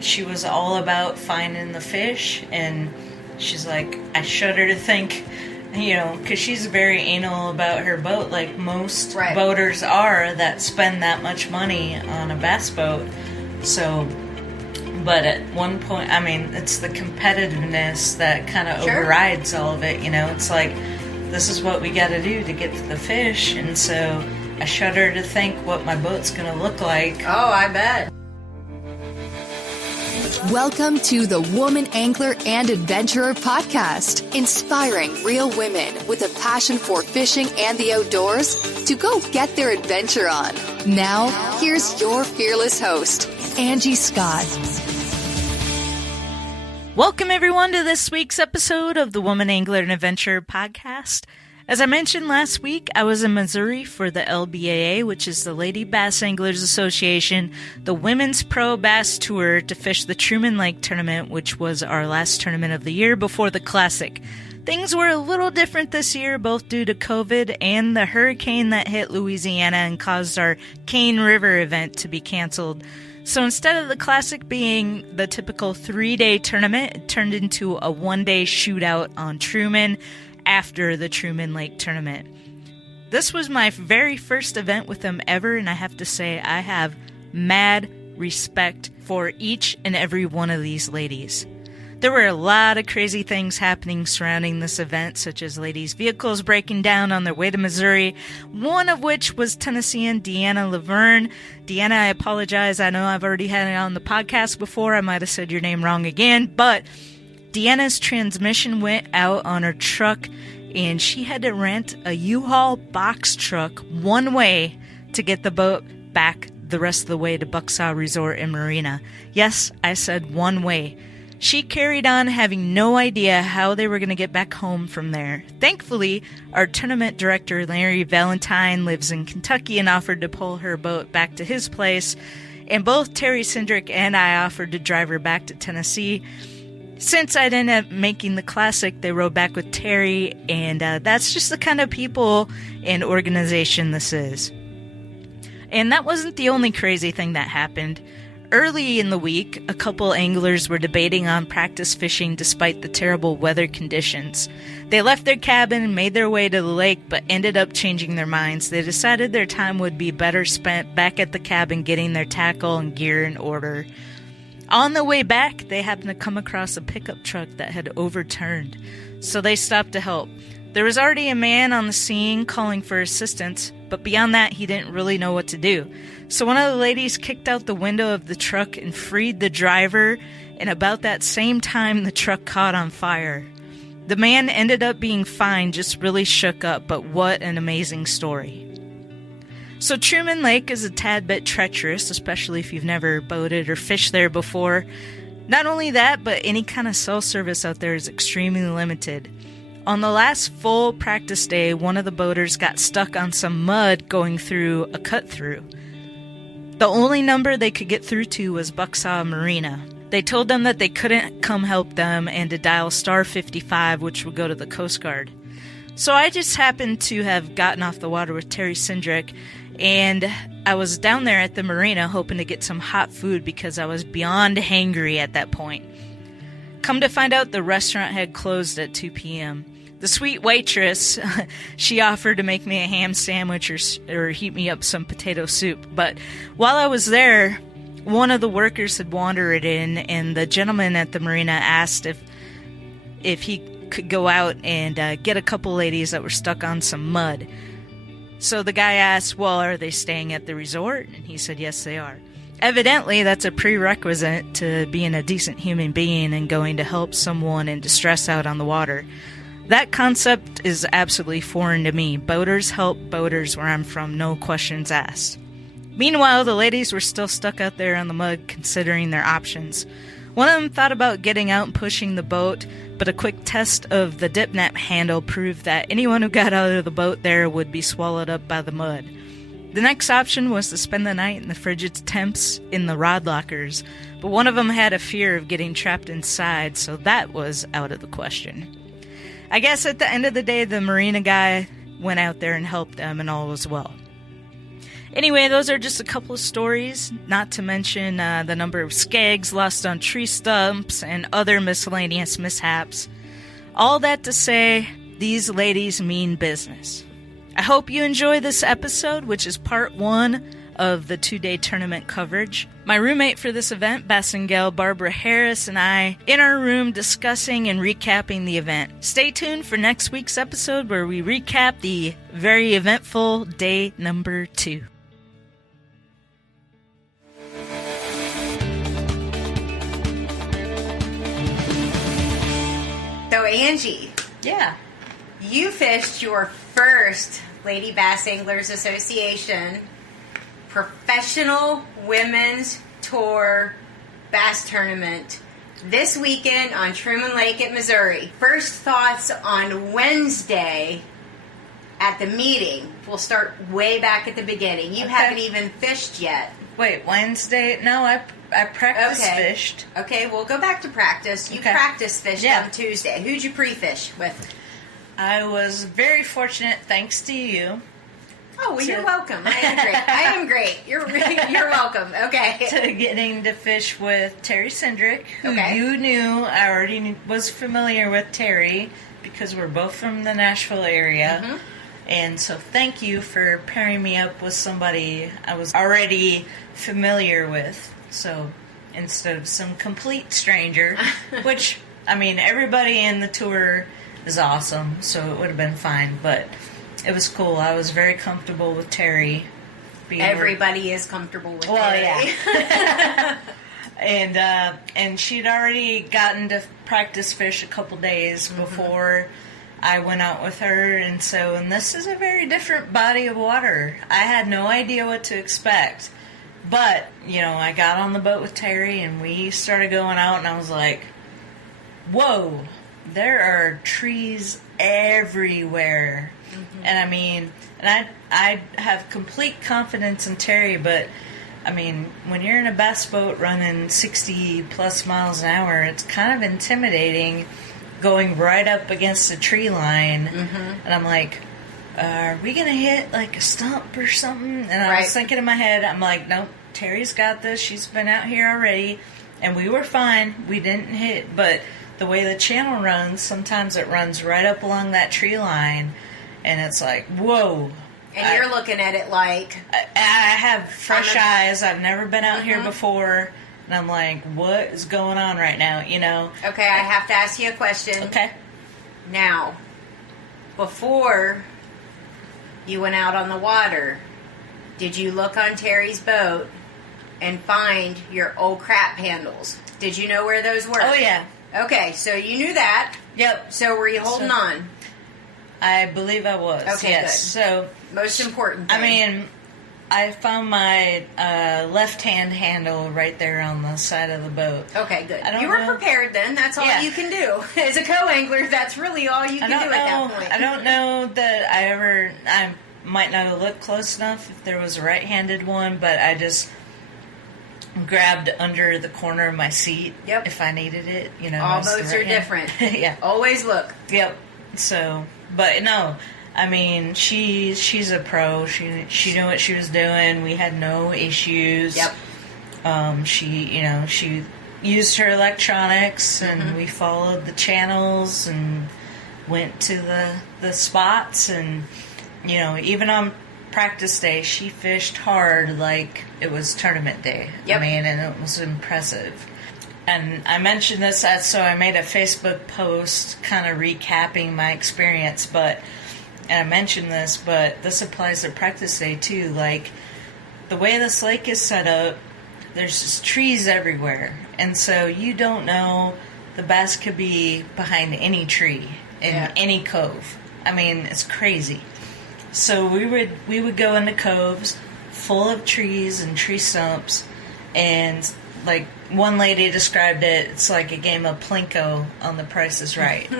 she was all about finding the fish, and she's like, I shudder to think, because she's very anal about her boat, like most boaters are that spend that much money on a bass boat. So, but at one point, it's the competitiveness that kind of overrides all of it, It's like, this is what we got to do to get to the fish, and so I shudder to think what my boat's going to look like. Oh, I bet. Welcome to the Woman Angler and Adventurer podcast, inspiring real women with a passion for fishing and the outdoors to go get their adventure on. Now, here's your fearless host, Angie Scott. Welcome, everyone, to this week's episode of the Woman Angler and Adventurer podcast. As I mentioned last week, I was in Missouri for the LBAA, which is the Lady Bass Anglers Association, the Women's Pro Bass Tour, to fish the Truman Lake Tournament, which was our last tournament of the year before the Classic. Things were a little different this year, both due to COVID and the hurricane that hit Louisiana and caused our Cane River event to be canceled. So instead of the Classic being the typical 3-day tournament, it turned into a 1-day shootout on Truman after the Truman Lake Tournament. This was my very first event with them ever, and I have to say I have mad respect for each and every one of these ladies. There were a lot of crazy things happening surrounding this event, such as ladies' vehicles breaking down on their way to Missouri, one of which was Tennessean Deanna Laverne. Deanna, I apologize. I know I've already had it on the podcast before. I might have said your name wrong again, but Deanna's transmission went out on her truck, and she had to rent a U-Haul box truck one way to get the boat back the rest of the way to Bucksaw Resort in Marina. Yes, I said one way. She carried on having no idea how they were going to get back home from there. Thankfully, our tournament director, Larry Valentine, lives in Kentucky and offered to pull her boat back to his place, and both Terry Cindric and I offered to drive her back to Tennessee. Since I ended up making the Classic, they rode back with Terry, and that's just the kind of people and organization this is. And that wasn't the only crazy thing that happened. Early in the week, a couple anglers were debating on practice fishing despite the terrible weather conditions. They left their cabin and made their way to the lake, but ended up changing their minds. They decided their time would be better spent back at the cabin getting their tackle and gear in order. On the way back, they happened to come across a pickup truck that had overturned, so they stopped to help. There was already a man on the scene calling for assistance, but beyond that, he didn't really know what to do. So one of the ladies kicked out the window of the truck and freed the driver, and about that same time, the truck caught on fire. The man ended up being fine, just really shook up, but what an amazing story. So Truman Lake is a tad bit treacherous, especially if you've never boated or fished there before. Not only that, but any kind of cell service out there is extremely limited. On the last full practice day, one of the boaters got stuck on some mud going through a cut-through. The only number they could get through to was Bucksaw Marina. They told them that they couldn't come help them and to dial star 55, which would go to the Coast Guard. So I just happened to have gotten off the water with Terry Cindric, and I was down there at the marina hoping to get some hot food because I was beyond hangry at that point. Come to find out, the restaurant had closed at 2 p.m. The sweet waitress, she offered to make me a ham sandwich or heat me up some potato soup. But while I was there, one of the workers had wandered in, and the gentleman at the marina asked if he could go out and get a couple ladies that were stuck on some mud. So the guy asked, well, are they staying at the resort? And he said, yes, they are. Evidently, that's a prerequisite to being a decent human being and going to help someone in distress out on the water. That concept is absolutely foreign to me. Boaters help boaters where I'm from, no questions asked. Meanwhile, the ladies were still stuck out there on the mud considering their options. One of them thought about getting out and pushing the boat, but a quick test of the dip net handle proved that anyone who got out of the boat there would be swallowed up by the mud. The next option was to spend the night in the frigid temps in the rod lockers, but one of them had a fear of getting trapped inside, so that was out of the question. I guess at the end of the day, the marina guy went out there and helped them, and all was well. Anyway, those are just a couple of stories, not to mention the number of skags lost on tree stumps and other miscellaneous mishaps. All that to say, these ladies mean business. I hope you enjoy this episode, which is part 1 of the 2-day tournament coverage. My roommate for this event, Bassingale Barbara Harris, and I in our room discussing and recapping the event. Stay tuned for next week's episode where we recap the very eventful day number 2. So Angie, Yeah. you fished your first Lady Bass Anglers Association Professional Women's Tour Bass Tournament this weekend on Truman Lake at Missouri. First thoughts on Wednesday at the meeting. We'll start way back at the beginning. You haven't even fished yet. Wait, Wednesday? No, I practice fished. Okay, we'll go back to practice. You practice fished on Tuesday. Who'd you pre-fish with? I was very fortunate, thanks to you. Oh, well, you're welcome. I am great. I am great. You're welcome. Okay. To getting to fish with Terry Cindric, who you knew. I already was familiar with Terry because we're both from the Nashville area. Mm-hmm. And so thank you for pairing me up with somebody I was already familiar with. So instead of some complete stranger, which, I mean, everybody in the tour is awesome, so it would have been fine, but it was cool. I was very comfortable with Terry. Everybody is comfortable with Terry. Yeah. And she'd already gotten to practice fish a couple days before I went out with her, and this is a very different body of water. I had no idea what to expect. But, I got on the boat with Terry, and we started going out, and I was like, whoa, there are trees everywhere. Mm-hmm. And I mean, I have complete confidence in Terry, but I mean, when you're in a bass boat running 60 plus miles an hour, it's kind of intimidating going right up against a tree line. Mm-hmm. And I'm like, are we going to hit like a stump or something? And I was thinking in my head, I'm like, nope, Terry's got this. She's been out here already. And we were fine. We didn't hit, but the way the channel runs, sometimes it runs right up along that tree line, and it's like, whoa. And you're looking at it like... I have fresh eyes. I've never been out here before, and I'm like, what is going on right now, Okay, I have to ask you a question. Okay. Now, before you went out on the water, did you look on Terry's boat and find your old crap handles? Did you know where those were? Oh, yeah. Okay, so you knew that. Yep. So were you holding on? I believe I was. Okay, yes. good. So most important thing. I mean, I found my left-hand handle right there on the side of the boat. Okay, good. You were prepared then. That's all you can do. As a co-angler, that's really all you can do at that point. I don't know that I might not have looked close enough if there was a right-handed one, but I just grabbed under the corner of my seat if I needed it. All boats are different. Yeah. Always look. Yep. So, but no, I mean, she's a pro. She knew what she was doing. We had no issues. Yep. She used her electronics, and we followed the channels and went to the spots, and even on practice day, she fished hard like it was tournament day. Yep. I mean, and it was impressive. And I mentioned this, so I made a Facebook post kind of recapping my experience, and I mentioned this, but this applies to practice day too. Like, the way this lake is set up, there's just trees everywhere. And so you don't know, the bass could be behind any tree in any cove. I mean, it's crazy. So we would go into coves full of trees and tree stumps, and like one lady described it, it's like a game of Plinko on The Price is Right.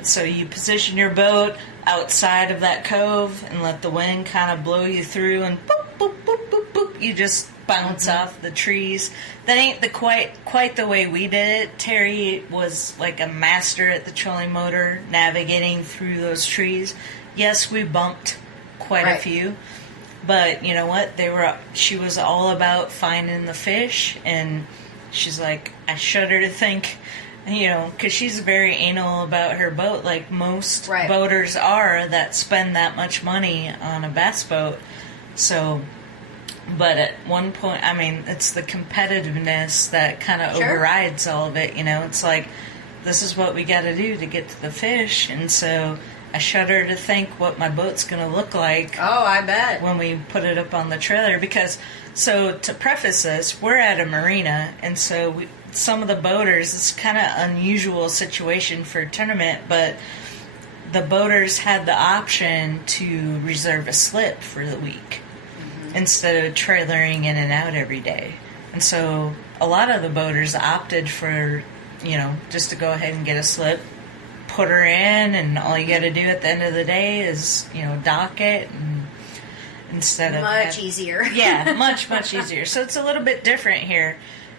So you position your boat outside of that cove and let the wind kind of blow you through, and boop, boop, boop, boop, boop, you just bounce off the trees. That ain't quite the way we did it. Terry was like a master at the trolling motor, navigating through those trees. Yes, we bumped quite a few, But you know what? She was all about finding the fish, and she's like, I shudder to think, you know, because she's very anal about her boat, like most boaters are that spend that much money on a bass boat. So, but at one point, I mean, it's the competitiveness that kind of overrides all of it, you know. It's like, this is what we got to do to get to the fish, and so I shudder to think what my boat's going to look like. Oh, I bet. When we put it up on the trailer. Because, so to preface this, we're at a marina, and so some of the boaters, it's kind of unusual situation for a tournament, but the boaters had the option to reserve a slip for the week instead of trailering in and out every day. And so a lot of the boaters opted for, you know, just to go ahead and get a slip, put her in, and all you got to do at the end of the day is, you know, dock it, and instead of much easier. Yeah, much easier. So it's a little bit different here.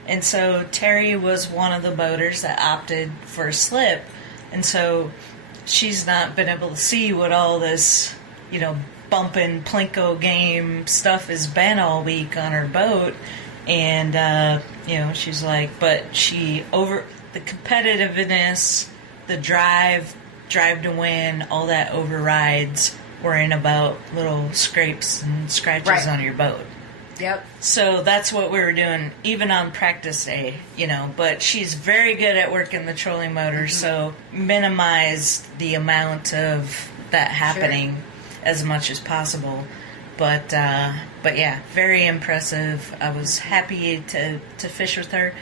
And so Terry was one of the boaters that opted for a slip, and so she's not been able to see what all this, you know, bumping Plinko game stuff has been all week on her boat. And you know, she's like, but the competitiveness, the drive to win, all that overrides worrying about little scrapes and scratches on your boat. Yep. So that's what we were doing, even on practice day, you know. But she's very good at working the trolling motor, so minimize the amount of that happening as much as possible. But yeah, very impressive. I was happy to fish with her.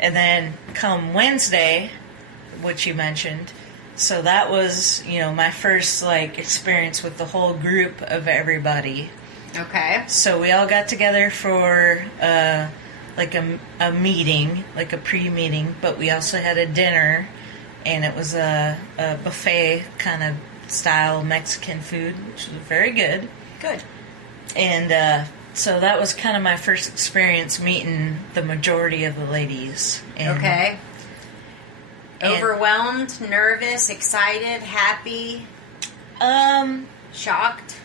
And then come Wednesday, which you mentioned, so that was, you know, my first, like, experience with the whole group of everybody. Okay. So we all got together for, like, a meeting, like a pre-meeting, but we also had a dinner, and it was a buffet kind of style Mexican food, which was very good. Good. And so that was kind of my first experience meeting the majority of the ladies. And, okay. Overwhelmed, nervous, excited, happy? Shocked?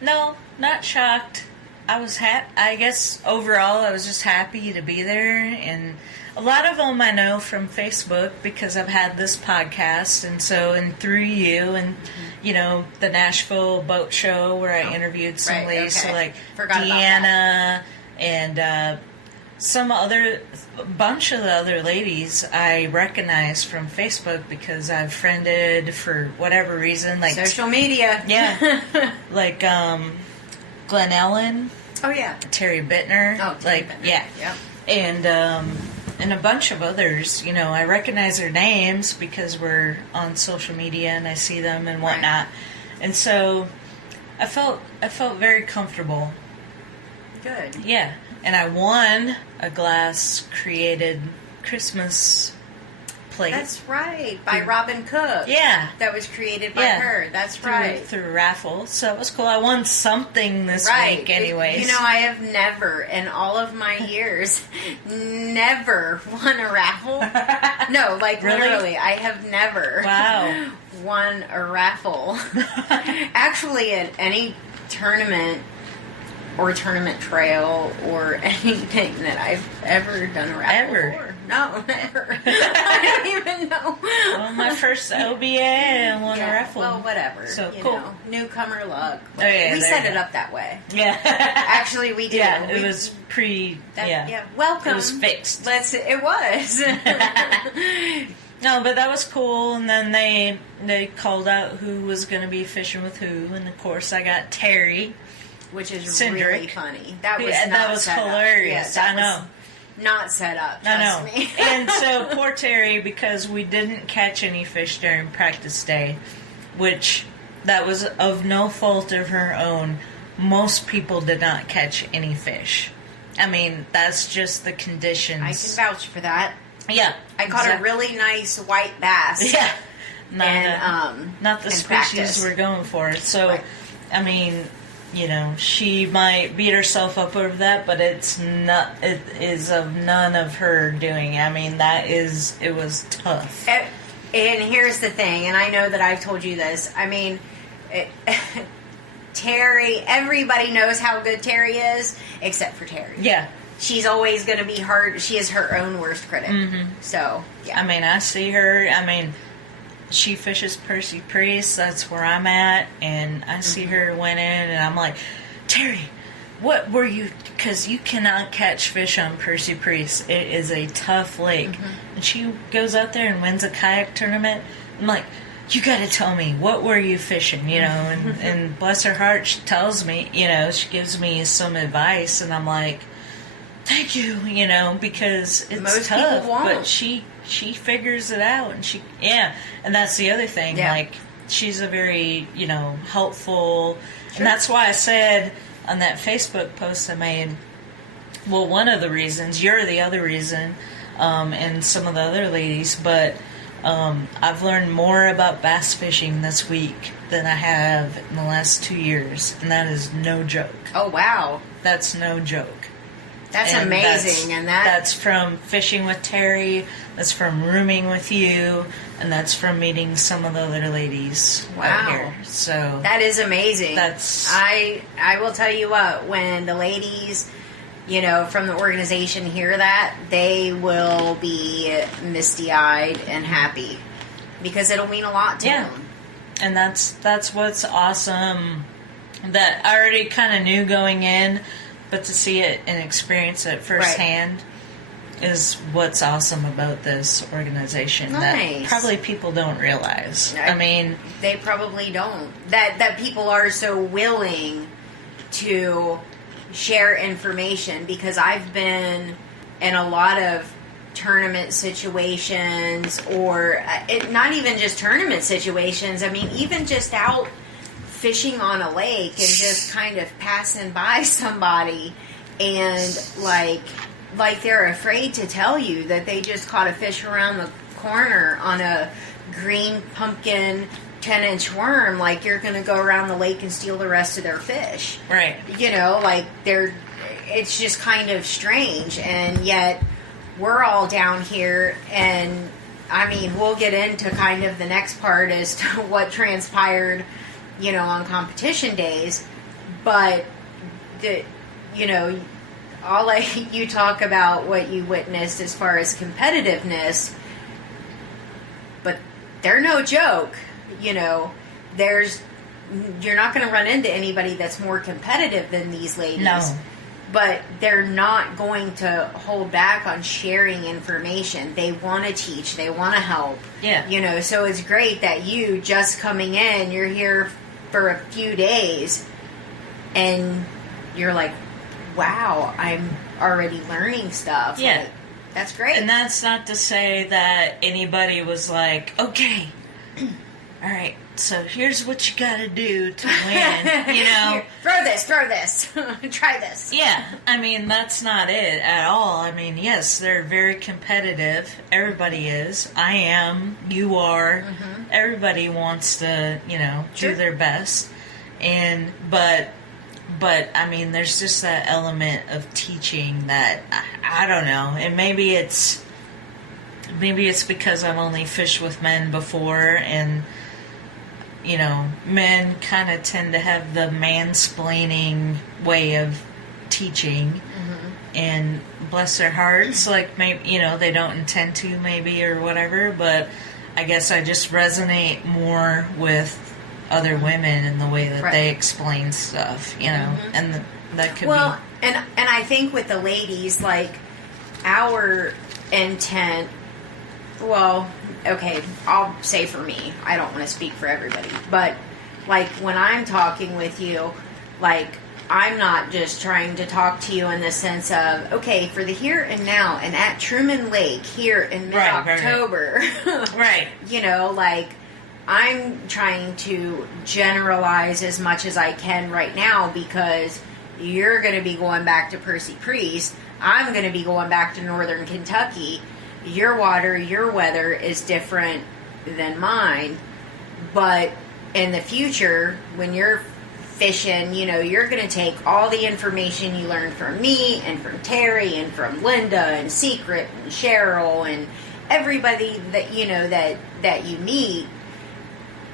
No, not shocked. I was I guess overall I was just happy to be there, and a lot of them I know from Facebook because I've had this podcast, and so through you and you know the Nashville Boat Show where I interviewed some ladies, so like Deanna and bunch of the other ladies I recognize from Facebook because I've friended for whatever reason, like social media. Yeah, like Glenn Ellen. Oh yeah, Terry Bittner. Oh, Terry Bittner. Yeah. And a bunch of others. You know, I recognize their names because we're on social media and I see them and whatnot. And so I felt very comfortable. Good. Yeah. And I won a glass created Christmas plate. That's right, by Robin Cook. Yeah. That was created by her. That's right. Through a raffle. So it was cool. I won something this week anyways. You know, I have never, in all of my years, never won a raffle. No, like really? Literally, I have never won a raffle. Actually, at any tournament or tournament trail or anything that I've ever done a raffle for. No, never. I don't even know. Well, my first LBAA, I won a raffle. Well, whatever. So you cool. know, newcomer luck. Oh, yeah, we set it up that way. Yeah. Actually, we did. Yeah, it was welcome. It was fixed. It was. No, but that was cool. And then they called out who was going to be fishing with who, and of course I got Terry. Which is Cindric. really funny. That was that was hilarious. Yeah, I know. Not set up. Trust me. And so poor Terry, because we didn't catch any fish during practice day, which that was of no fault of her own. Most people did not catch any fish. I mean, that's just the conditions. I can vouch for that. Yeah, I caught a really nice white bass. Yeah, not the species practice. we're going for. So, I mean, you know, she might beat herself up over that, but it is of none of her doing. I mean, it was tough. And here's the thing, and I know that I've told you this. I mean, Terry, everybody knows how good Terry is, except for Terry. Yeah. She's always going to be hard. She is her own worst critic. Mm-hmm. So, yeah. I mean, I see her. I mean, she fishes Percy Priest. That's where I'm at. And I see her winning, and I'm like, Terry, what were you... Because you cannot catch fish on Percy Priest. It is a tough lake. And she goes out there and wins a kayak tournament. I'm like, you got to tell me, what were you fishing, you know? And bless her heart, she tells me, you know, she gives me some advice, and I'm like, thank you, you know, because it's Most tough, people won't. but she figures it out, and and that's the other thing, like, she's a very, you know, helpful, and that's why I said on that Facebook post I made, well, one of the reasons, you're the other reason, and some of the other ladies, but I've learned more about bass fishing this week than I have in the last 2 years, and that is no joke. Oh, wow. That's no joke. That's And amazing. That's from fishing with Terry, that's from rooming with you, and that's from meeting some of the other ladies out here. So that is amazing. I will tell you what, when the ladies, you know, from the organization hear that, they will be misty-eyed and happy, because it'll mean a lot to them. And that's what's awesome, that I already kind of knew going in, but to see it and experience it firsthand is what's awesome about this organization. Nice. That probably people don't realize. I mean, they probably don't. That people are so willing to share information, because I've been in a lot of tournament situations, or not even just tournament situations. I mean, even just out fishing on a lake and just kind of passing by somebody, and like they're afraid to tell you that they just caught a fish around the corner on a green pumpkin 10-inch worm, like you're going to go around the lake and steal the rest of their fish. Right. You know, like it's just kind of strange, and yet we're all down here, and I mean, we'll get into kind of the next part as to what transpired, you know, on competition days, but you know, you talk about what you witnessed as far as competitiveness, but they're no joke. You know, you're not going to run into anybody that's more competitive than these ladies. No. But they're not going to hold back on sharing information. They want to teach. They want to help. Yeah. You know, so it's great that you, just coming in, you're here for a few days, and you're like, wow, I'm already learning stuff. Yeah. Like, that's great. And that's not to say that anybody was like, okay, all right, so here's what you gotta do to win, you know. Here, throw this, try this. Yeah, I mean, that's not it at all. I mean, yes, they're very competitive. Everybody is. I am. You are. Mm-hmm. Everybody wants to, you know, do their best. But I mean, there's just that element of teaching that, I don't know, and maybe it's because I've only fished with men before, and you know, men kind of tend to have the mansplaining way of teaching, and bless their hearts, like, maybe, you know, they don't intend to, maybe, or whatever, but I guess I just resonate more with other women in the way that they explain stuff, you know, and that could be... and I think with the ladies, like, our intent, well, okay, I'll say for me, I don't want to speak for everybody, but, like, when I'm talking with you, like, I'm not just trying to talk to you in the sense of, okay, for the here and now, and at Truman Lake here in mid-October, Right. You know, like, I'm trying to generalize as much as I can right now, because you're going to be going back to Percy Priest, I'm going to be going back to Northern Kentucky. Your water, your weather is different than mine, but in the future, when you're fishing, you know, you're going to take all the information you learned from me and from Terry and from Linda and Secret and Cheryl and everybody that, you know, that you meet,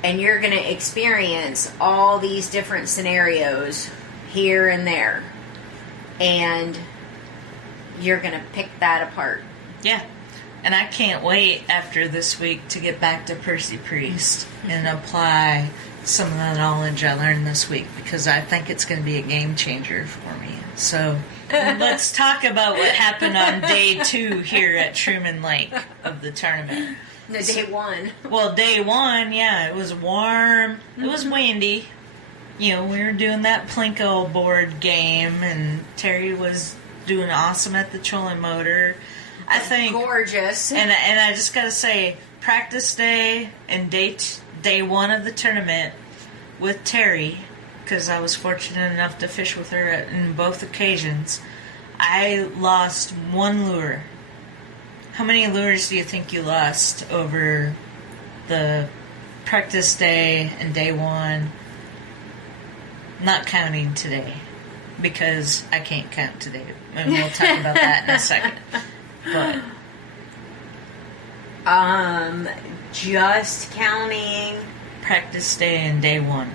and you're going to experience all these different scenarios here and there, and you're going to pick that apart. Yeah. And I can't wait after this week to get back to Percy Priest and apply some of the knowledge I learned this week, because I think it's going to be a game changer for me. So let's talk about what happened on day 2 here at Truman Lake of the tournament. Day 1. Well, day 1, yeah, it was warm. It was windy. You know, we were doing that Plinko board game, and Terry was doing awesome at the trolling motor. I think gorgeous. And I just gotta say, practice day and day 1 of the tournament with Terry, because I was fortunate enough to fish with her in both occasions, I lost 1 lure. How many lures do you think you lost over the practice day and day 1? Not counting today, because I can't count today. And we'll talk about that in a second. But just counting practice day and day 1.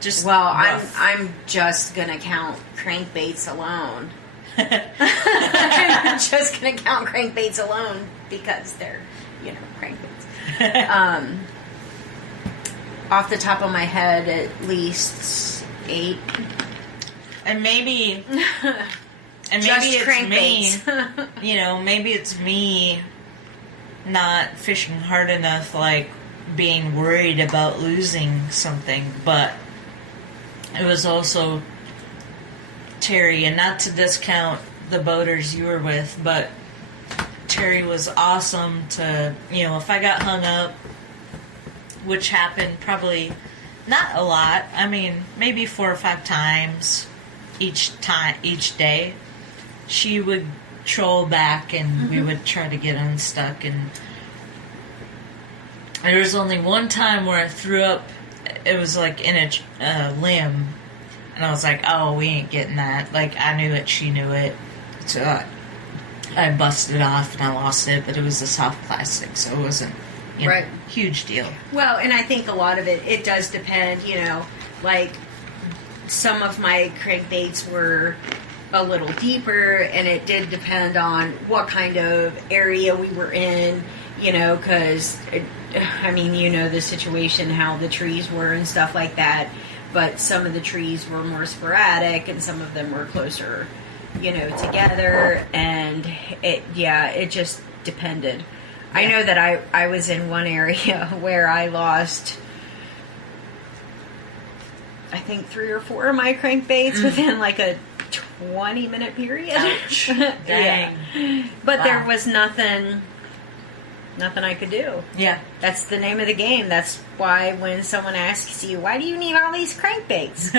Just well, rough. I'm just gonna count crankbaits alone. I'm just gonna count crankbaits alone because they're, crankbaits. Off the top of my head, at least 8. And maybe Just it's crankbaits. me. Maybe it's me not fishing hard enough, like being worried about losing something. But it was also Terry, and not to discount the boaters you were with, but Terry was awesome to, if I got hung up, which happened probably not a lot. I mean, maybe 4 or 5 times each day. She would troll back, and we would try to get unstuck. And there was only one time where I threw up. It was like in a limb, and I was like, "Oh, we ain't getting that." Like, I knew it, she knew it, so I busted off and I lost it. But it was a soft plastic, so it wasn't right. Huge deal. Well, and I think a lot of it does depend. Like some of my crankbaits were a little deeper, and it did depend on what kind of area we were in, because, the situation, how the trees were and stuff like that, but some of the trees were more sporadic, and some of them were closer, together, and it just depended. Yeah. I know that I was in one area where I lost, I think, 3 or 4 of my crankbaits within like a 20-minute period. Ouch. Dang. Yeah. But there was nothing I could do. Yeah. That's the name of the game. That's why when someone asks you, why do you need all these crankbaits?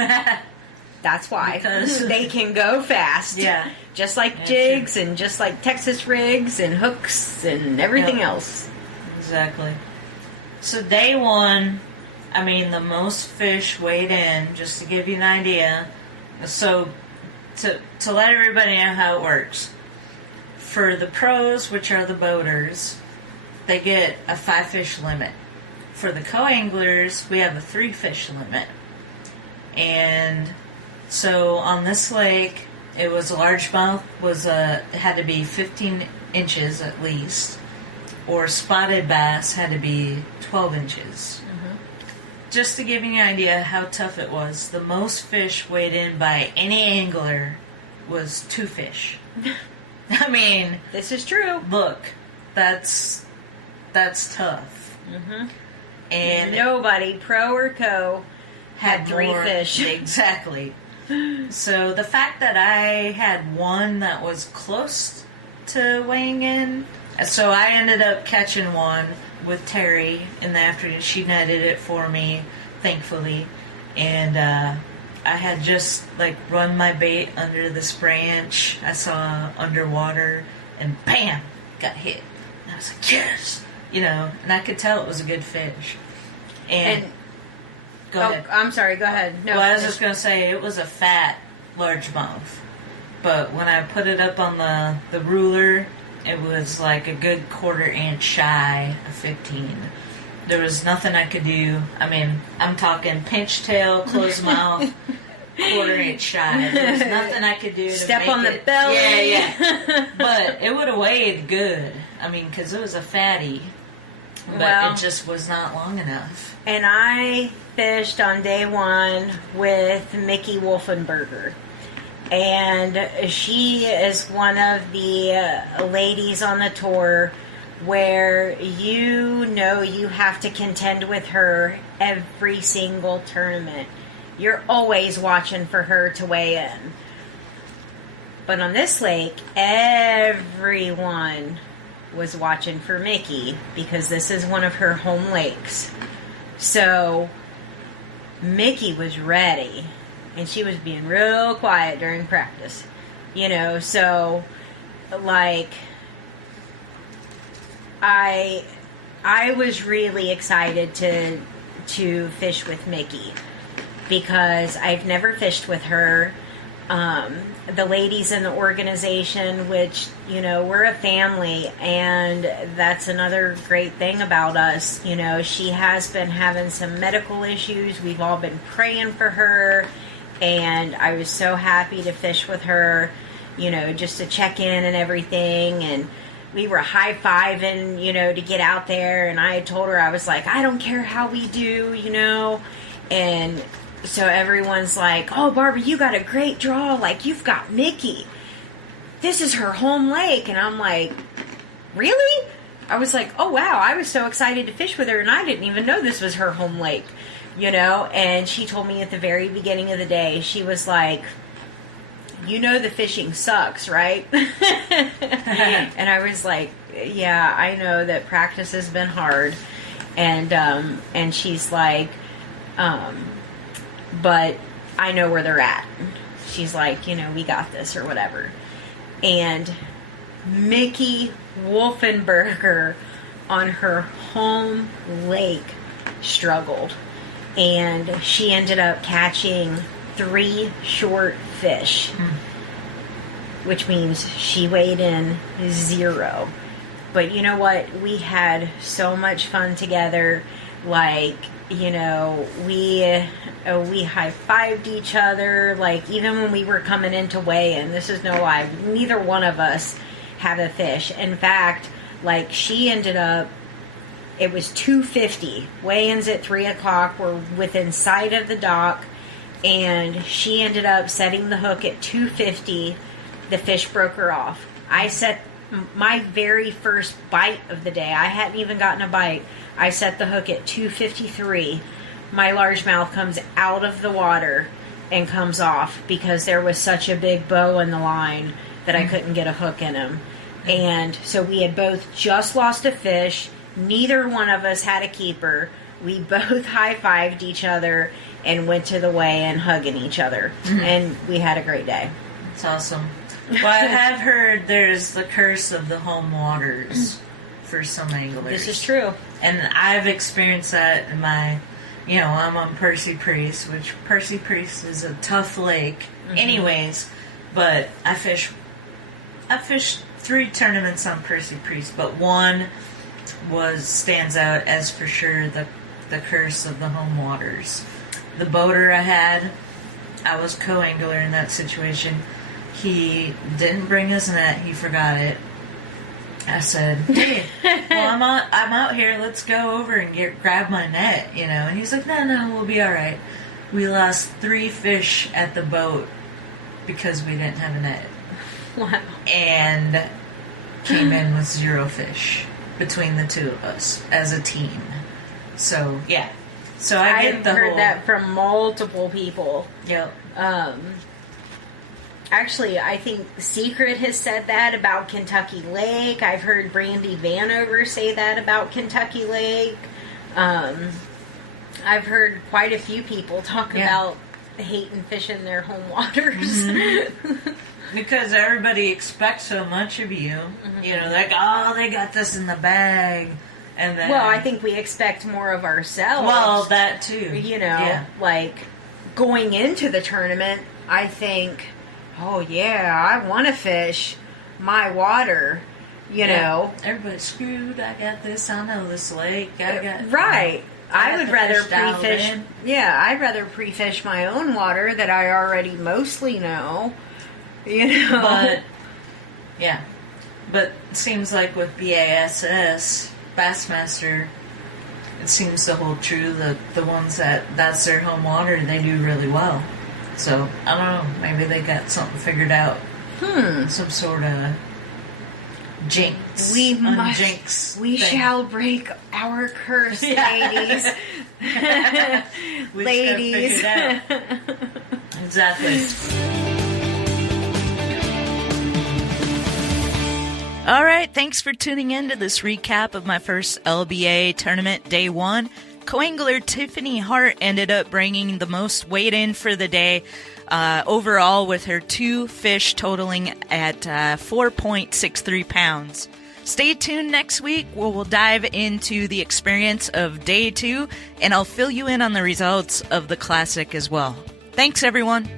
That's why. Because they can go fast. Yeah. Just like jigs and just like Texas rigs and hooks and everything else. Exactly. So day 1, the most fish weighed in, just to give you an idea. So to let everybody know how it works. For the pros, which are the boaters, they get a 5-fish limit. For the co-anglers, we have a 3-fish limit. And so on this lake, it was a largemouth, it had to be 15 inches at least, or spotted bass had to be 12 inches. Just to give you an idea how tough it was, the most fish weighed in by any angler was 2 fish. This is true. Look, that's tough. And nobody, pro or co, had 3 fish. Exactly. So the fact that I had one that was close to weighing in, so I ended up catching one with Terry in the afternoon. She netted it for me, thankfully, and I had just run my bait under this branch I saw underwater, and bam, got hit. And I was like, yes, and I could tell it was a good fish. And go ahead. I'm sorry, go ahead. No, well, I was just gonna say it was a fat largemouth, but when I put it up on the ruler, it was like a good 1/4 inch shy of 15. There was nothing I could do. I mean, I'm talking pinch tail, closed mouth, quarter-inch shot. There was nothing I could do to step make on the it, belly. Yeah. But it would have weighed good. I mean, because it was a fatty. But it just was not long enough. And I fished on day one with Mickey Wolfenberger. And she is one of the ladies on the tour where you know you have to contend with her every single tournament. You're always watching for her to weigh in. But on this lake, everyone was watching for Mickey because this is one of her home lakes. So Mickey was ready, and she was being real quiet during practice. You know, so like I was really excited to fish with Mickey because I've never fished with her. The ladies in the organization, which, you know, we're a family, and that's another great thing about us. You know, she has been having some medical issues. We've all been praying for her, and I was so happy to fish with her, you know, just to check in and everything, and we were high-fiving, you know, to get out there, and I had told her, I was like, I don't care how we do, you know, and so everyone's like, oh, Barbara, you got a great draw. Like, you've got Mickey. This is her home lake. And I'm like, really? I was like, oh, wow. I was so excited to fish with her, and I didn't even know this was her home lake, you know? And she told me at the very beginning of the day, she was like, you know the fishing sucks, right? And I was like, yeah, I know that practice has been hard. And she's like, but I know where they're at. She's like, you know, we got this or whatever. And Mickey Wolfenberger on her home lake struggled. And she ended up catching 3 short fish, which means she weighed in 0. But you know what? We had so much fun together. Like, you know, we high-fived each other. Like, even when we were coming into weigh-in, this is no lie, neither one of us had a fish. In fact, like, she ended up, it was 2:50. Weigh-ins at 3 o'clock. We're within sight of the dock, and she ended up setting the hook at 2:50. The fish broke her off. I set my very first bite of the day. I hadn't even gotten a bite. I set the hook at 2:53. My largemouth comes out of the water and comes off because there was such a big bow in the line that I couldn't get a hook in him. And so we had both just lost a fish. Neither one of us had a keeper. We both high-fived each other and went to the weigh-in hugging each other. And we had a great day. It's awesome. Well, I have heard there's the curse of the home waters for some anglers. This is true. And I've experienced that in my, you know, I'm on Percy Priest, which Percy Priest is a tough lake anyways, but I fished 3 tournaments on Percy Priest, but one stands out as for sure the curse of the home waters. The boater I had, I was co-angler in that situation. He didn't bring his net. He forgot it. I said, hey, well, I'm out here. Let's go over and grab my net, you know. And he's like, no, we'll be all right. We lost 3 fish at the boat because we didn't have a net. Wow. And came in with 0 fish between the 2 of us as a team. So, yeah. So I've heard that from multiple people. Yep. Actually, I think Secret has said that about Kentucky Lake. I've heard Brandy Vanover say that about Kentucky Lake. I've heard quite a few people talk about hating fishing their home waters. Because everybody expects so much of you. You know, like, oh, they got this in the bag. And then, well, I think we expect more of ourselves. Well, that too. You know, like, going into the tournament, I think, oh yeah, I want to fish my water. you know. Everybody's screwed. I got this. I know this lake. I got right. I would rather pre-fish. Yeah, I'd rather pre-fish my own water that I already mostly know. You know. But yeah, but it seems like with BASS, Bassmaster, it seems to hold true that the ones that's their home water, they do really well. So I don't know. Maybe they got something figured out. Some sort of jinx. We shall break our curse, ladies. Ladies. Exactly. All right, thanks for tuning in to this recap of my first LBAA tournament, Day 1. Co-angler Tiffany Hart ended up bringing the most weight in for the day overall, with her 2 fish totaling at 4.63 pounds. Stay tuned next week where we'll dive into the experience of Day 2, and I'll fill you in on the results of the Classic as well. Thanks, everyone.